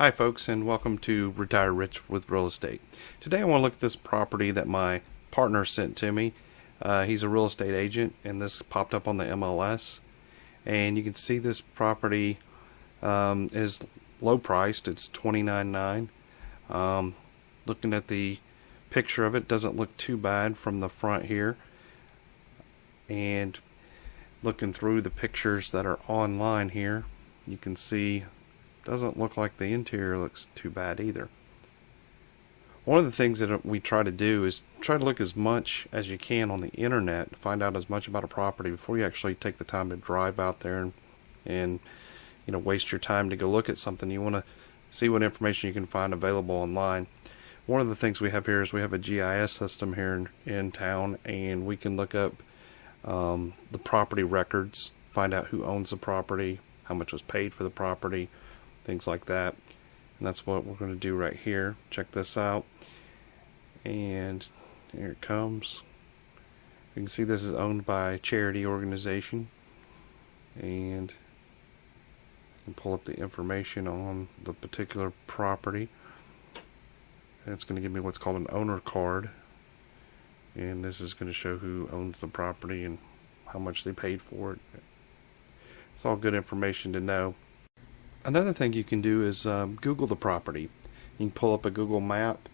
Hi folks, and welcome to Retire Rich with Real Estate. Today I want to look at this property that my partner sent to me. He's a real estate agent, and this popped up on the MLS. And you can see this property is low priced. It's $29,900. Looking at the picture of it, doesn't look too bad from the front here. And looking through the pictures that are online here, you can see doesn't look like the interior looks too bad either. One of the things that we try to do is try to look as much as you can on the internet, find out as much about a property before you actually take the time to drive out there and waste your time to go look at something. You want to see what information you can find available online. One of the things we have here is we have a GIS system here in town, and we can look up the property records, find out who owns the property, how much was paid for the property, things like that. And that's what we're going to do right here. Check this out, and here it comes. You can see this is owned by a charity organization, and you can pull up the information on the particular property, and it's going to give me what's called an owner card, and this is going to show who owns the property and how much they paid for it. It's all good information to know. Another thing you can do is Google the property. You can pull up a Google map,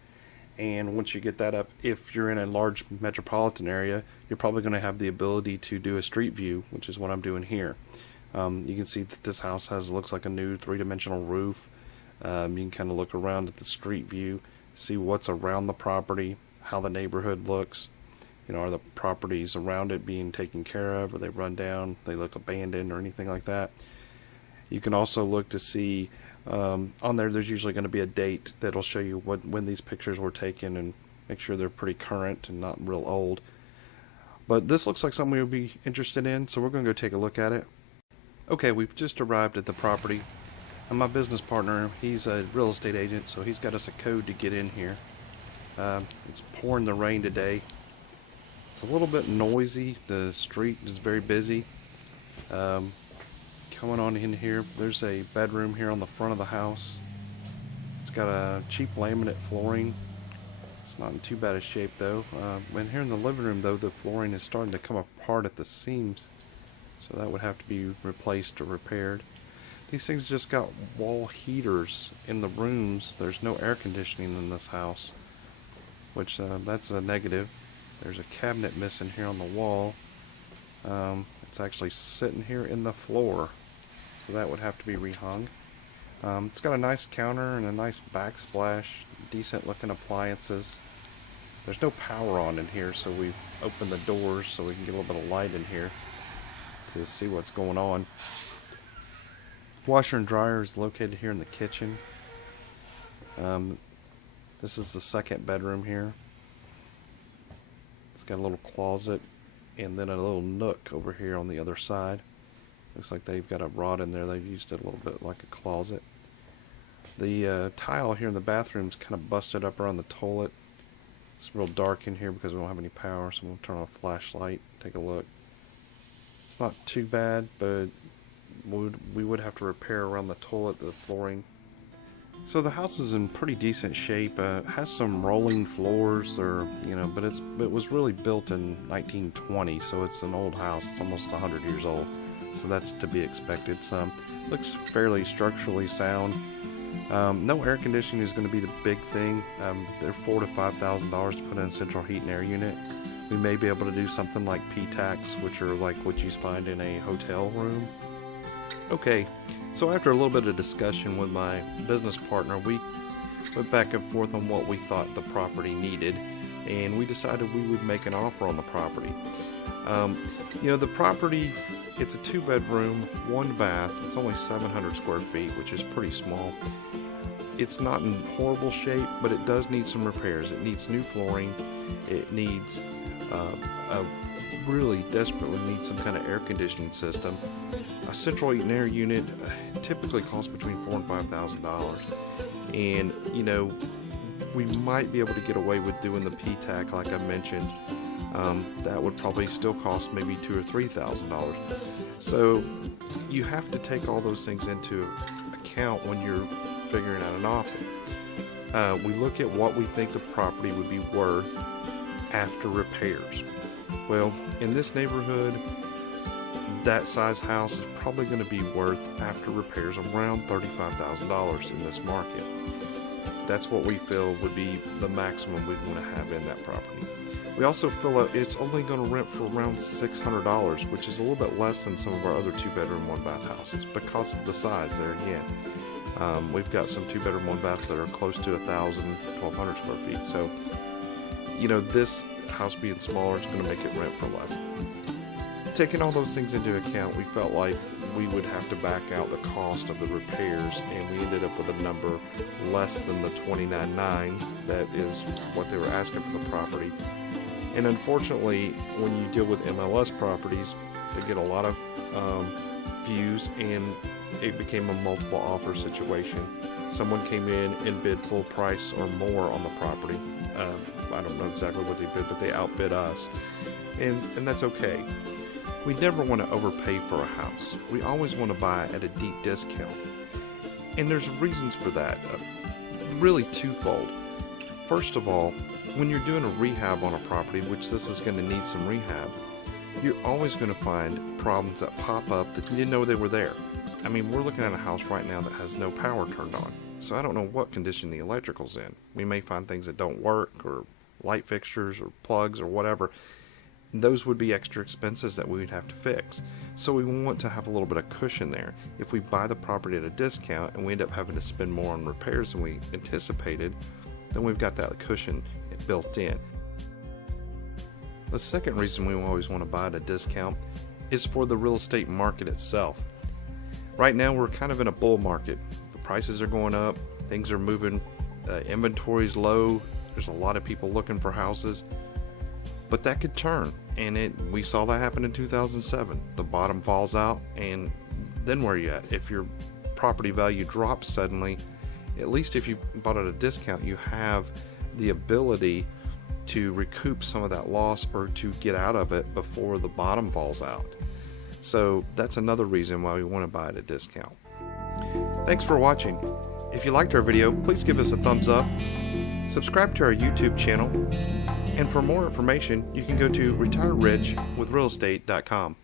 and once you get that up, if you're in a large metropolitan area, you're probably going to have the ability to do a street view, which is what I'm doing here. You can see that this house looks like a new three-dimensional roof. You can kind of look around at the street view, see what's around the property, how the neighborhood looks. Are the properties around it being taken care of? Are they run down? They look abandoned or anything like that? You can also look to see on there's usually going to be a date that'll show you when these pictures were taken, and make sure they're pretty current and not real old. But this looks like something we would be interested in, so we're going to go take a look at it. Okay, we've just arrived at the property, and my business partner, he's a real estate agent, so he's got us a code to get in here. It's pouring the rain today. It's a little bit noisy. The street is very busy. Coming on in here, there's a bedroom here on the front of the house. It's got a cheap laminate flooring. It's not in too bad a shape though. When here in the living room though, the flooring is starting to come apart at the seams, so that would have to be replaced or repaired. These things just got wall heaters in the rooms. There's no air conditioning in this house, which that's a negative. There's a cabinet missing here on the wall. It's actually sitting here in the floor, so that would have to be rehung. It's got a nice counter and a nice backsplash, decent looking appliances. There's no power on in here, so we've opened the doors so we can get a little bit of light in here to see what's going on. Washer and dryer is located here in the kitchen. This is the second bedroom here. It's got a little closet and then a little nook over here on the other side. Looks like they've got a rod in there. They've used it a little bit like a closet. The tile here in the bathroom is kind of busted up around the toilet. It's real dark in here because we don't have any power, so I'm going to turn on a flashlight, take a look. It's not too bad, but we would have to repair around the toilet, the flooring. So the house is in pretty decent shape. Has some rolling floors, but it was really built in 1920, so it's an old house. It's almost 100 years old, so that's to be expected. Looks fairly structurally sound. No air conditioning is going to be the big thing. They're $4,000 to $5,000 to put in a central heat and air unit. We may be able to do something like P-tax, which are like what you find in a hotel room. Okay. So after a little bit of discussion with my business partner, we went back and forth on what we thought the property needed, and we decided we would make an offer on the property. The property, it's a 2-bedroom, 1 bath. It's only 700 square feet, which is pretty small. It's not in horrible shape, but it does need some repairs. It needs new flooring. It needs really desperately needs some kind of air conditioning system. A central heat and air unit typically costs between $4,000 and $5,000, and we might be able to get away with doing the P-tax like I mentioned. That would probably still cost maybe $2,000 or $3,000. So you have to take all those things into account when you're figuring out an offer. We look at what we think the property would be worth after repairs. Well, in this neighborhood, that size house is probably going to be worth, after repairs, around $35,000 in this market. That's what we feel would be the maximum we'd want to have in that property. We also feel that it's only going to rent for around $600, which is a little bit less than some of our other 2-bedroom, 1-bath houses because of the size there again. We've got some 2-bedroom, 1-baths that are close to 1,000, 1,200 square feet. So, you know, this house being smaller is going to make it rent for less. Taking all those things into account, we felt like we would have to back out the cost of the repairs, and we ended up with a number less than the $29,900 that is what they were asking for the property. And unfortunately, when you deal with MLS properties, they get a lot of views, and it became a multiple offer situation. Someone came in and bid full price or more on the property. I don't know exactly what they bid, but they outbid us, and that's okay. We never want to overpay for a house. We always want to buy at a deep discount. And there's reasons for that, really twofold. First of all, when you're doing a rehab on a property, which this is going to need some rehab, you're always going to find problems that pop up that you didn't know they were there. I mean, we're looking at a house right now that has no power turned on. So I don't know what condition the electrical's in. We may find things that don't work, or light fixtures or plugs or whatever. Those would be extra expenses that we would have to fix. So we want to have a little bit of cushion there. If we buy the property at a discount and we end up having to spend more on repairs than we anticipated, then we've got that cushion built in. The second reason we always want to buy at a discount is for the real estate market itself. Right now we're kind of in a bull market. The prices are going up, things are moving, inventory's low, there's a lot of people looking for houses. But that could turn, and we saw that happen in 2007. The bottom falls out, and then where are you at? If your property value drops suddenly, at least if you bought at a discount, you have the ability to recoup some of that loss or to get out of it before the bottom falls out. So that's another reason why we want to buy at a discount. Thanks for watching. If you liked our video, please give us a thumbs up, subscribe to our YouTube channel, and for more information, you can go to retirerichwithrealestate.com.